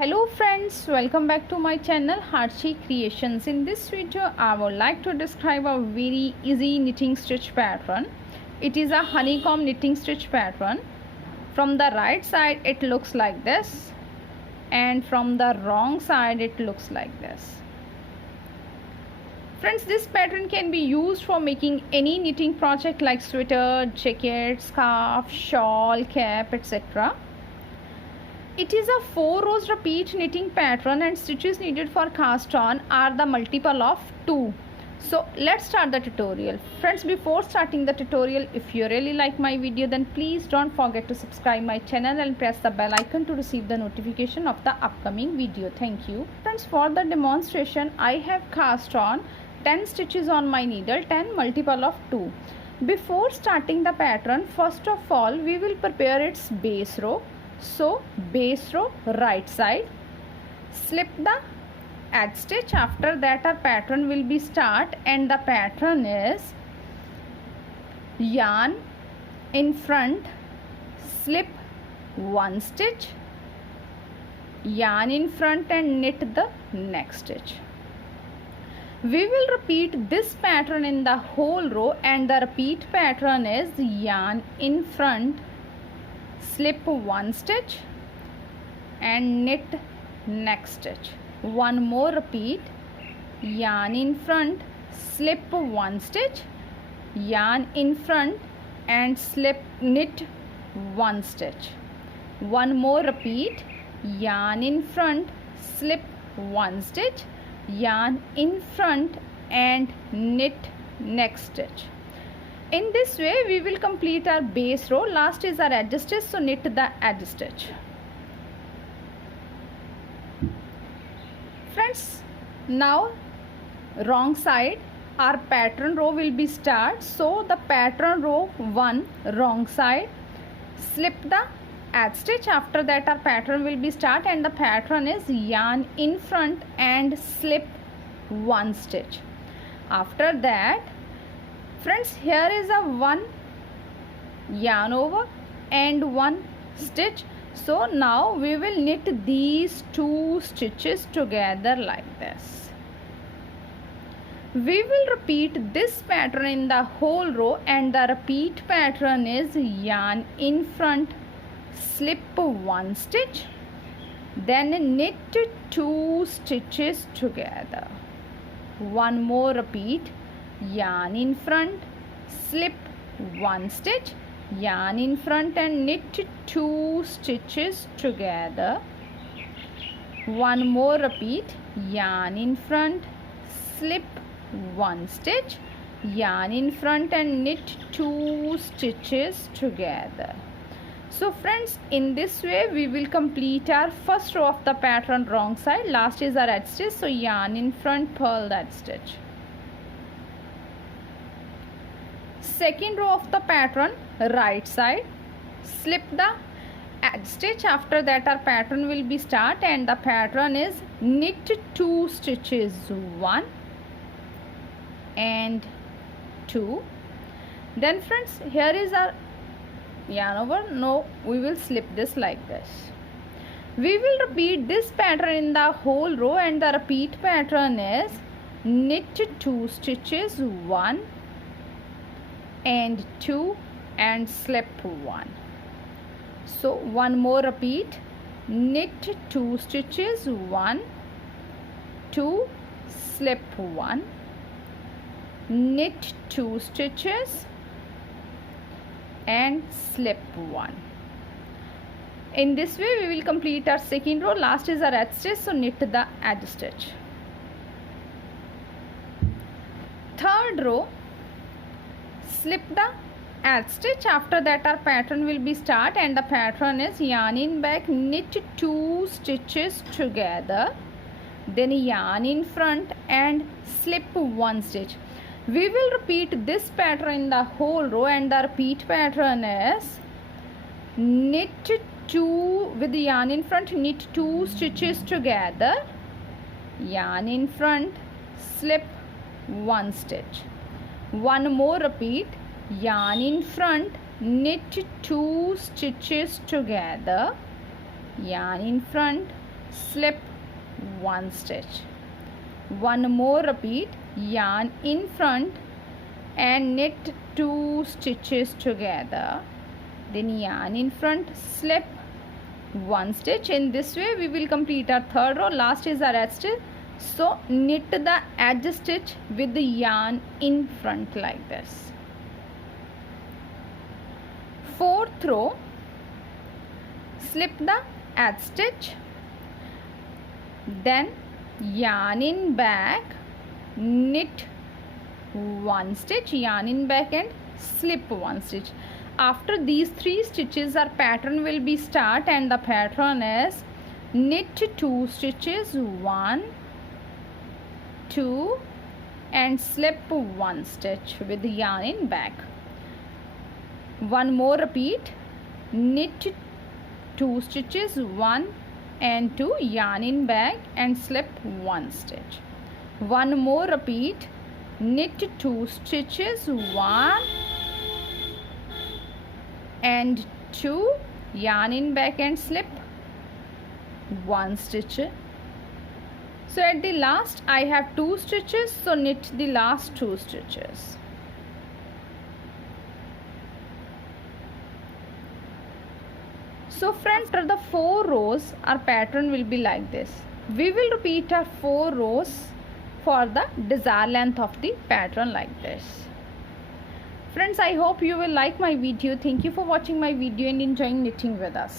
Hello friends, welcome back to my channel Harji Creations. In this video I would like to describe a very easy knitting stitch pattern. It is a honeycomb knitting stitch pattern. From the right side it looks like this, and from the wrong side it looks like this. Friends, this pattern can be used for making any knitting project like sweater, jacket, scarf, shawl, cap, etc. It is a 4 rows repeat knitting pattern, and stitches needed for cast on are the multiple of 2. So let's start the tutorial. Friends, before starting the tutorial, if you really like my video, then please don't forget to subscribe my channel and press the bell icon to receive the notification of the upcoming video. Thank you. Friends, for the demonstration I have cast on 10 stitches on my needle, 10 multiple of 2. Before starting the pattern, first of all we will prepare its base row. So base row, right side, slip the edge stitch. After that our pattern will be start, and the pattern is yarn in front, slip 1 stitch, yarn in front and knit the next stitch. We will repeat this pattern in the whole row, and the repeat pattern is yarn in front, slip 1 stitch and knit next stitch. One more repeat, yarn in front, slip 1 stitch, yarn in front and slip, knit 1 stitch. One more repeat, yarn in front, slip 1 stitch, yarn in front and knit next stitch. In this way we will complete our base row. Last is our edge stitch, so knit the edge stitch. Friends, now wrong side our pattern row will be start. So the pattern row 1, wrong side, slip the edge stitch. After that our pattern will be start, and the pattern is yarn in front and slip 1 stitch. After that, friends, here is a 1 yarn over and 1 stitch. So now we will knit these 2 stitches together like this. We will repeat this pattern in the whole row, and the repeat pattern is yarn in front, slip 1 stitch, then knit 2 stitches together. One more repeat, yarn in front, slip 1 stitch, yarn in front and knit 2 stitches together. One more repeat, yarn in front, slip 1 stitch, yarn in front and knit 2 stitches together. So friends, in this way we will complete our first row of the pattern wrong side. Last is our edge stitch, so yarn in front, purl that stitch. Second row of the pattern right side, slip the edge stitch. After that our pattern will be start, and the pattern is knit 2 stitches, 1 and 2. Then friends, here is our yarn over. No, we will slip this like this. We will repeat this pattern in the whole row, and the repeat pattern is knit 2 stitches, 1 and 2 and slip 1. So one more repeat, knit 2 stitches, 1, 2, slip 1, knit 2 stitches and slip 1. In this way we will complete our second row. Last is our edge stitch, so knit the edge stitch. Third row, slip the edge stitch. After that our pattern will be start, and the pattern is yarn in back, knit 2 stitches together, then yarn in front and slip 1 stitch. We will repeat this pattern in the whole row, and the repeat pattern is knit 2 with the yarn in front, knit 2 stitches together, yarn in front, slip 1 stitch. One more repeat, yarn in front, knit 2 stitches together, yarn in front, slip, 1 stitch. One more repeat, yarn in front and knit 2 stitches together, then yarn in front, slip, 1 stitch. In this way we will complete our third row. Last is our edge stitch, so knit the edge stitch with the yarn in front like this. Fourth row, slip the edge stitch, then yarn in back, knit 1 stitch, yarn in back and slip 1 stitch. After these 3 stitches our pattern will be start, and the pattern is knit 2 stitches, 1, 2 and slip 1 stitch with the yarn in back. One more repeat, knit 2 stitches, 1 and 2, yarn in back and slip 1 stitch. One more repeat, knit 2 stitches, 1 and 2, yarn in back and slip 1 stitch. So at the last I have 2 stitches, so knit the last 2 stitches. So friends, after the 4 rows our pattern will be like this. We will repeat our 4 rows for the desired length of the pattern like this. Friends, I hope you will like my video. Thank you for watching my video and enjoying knitting with us.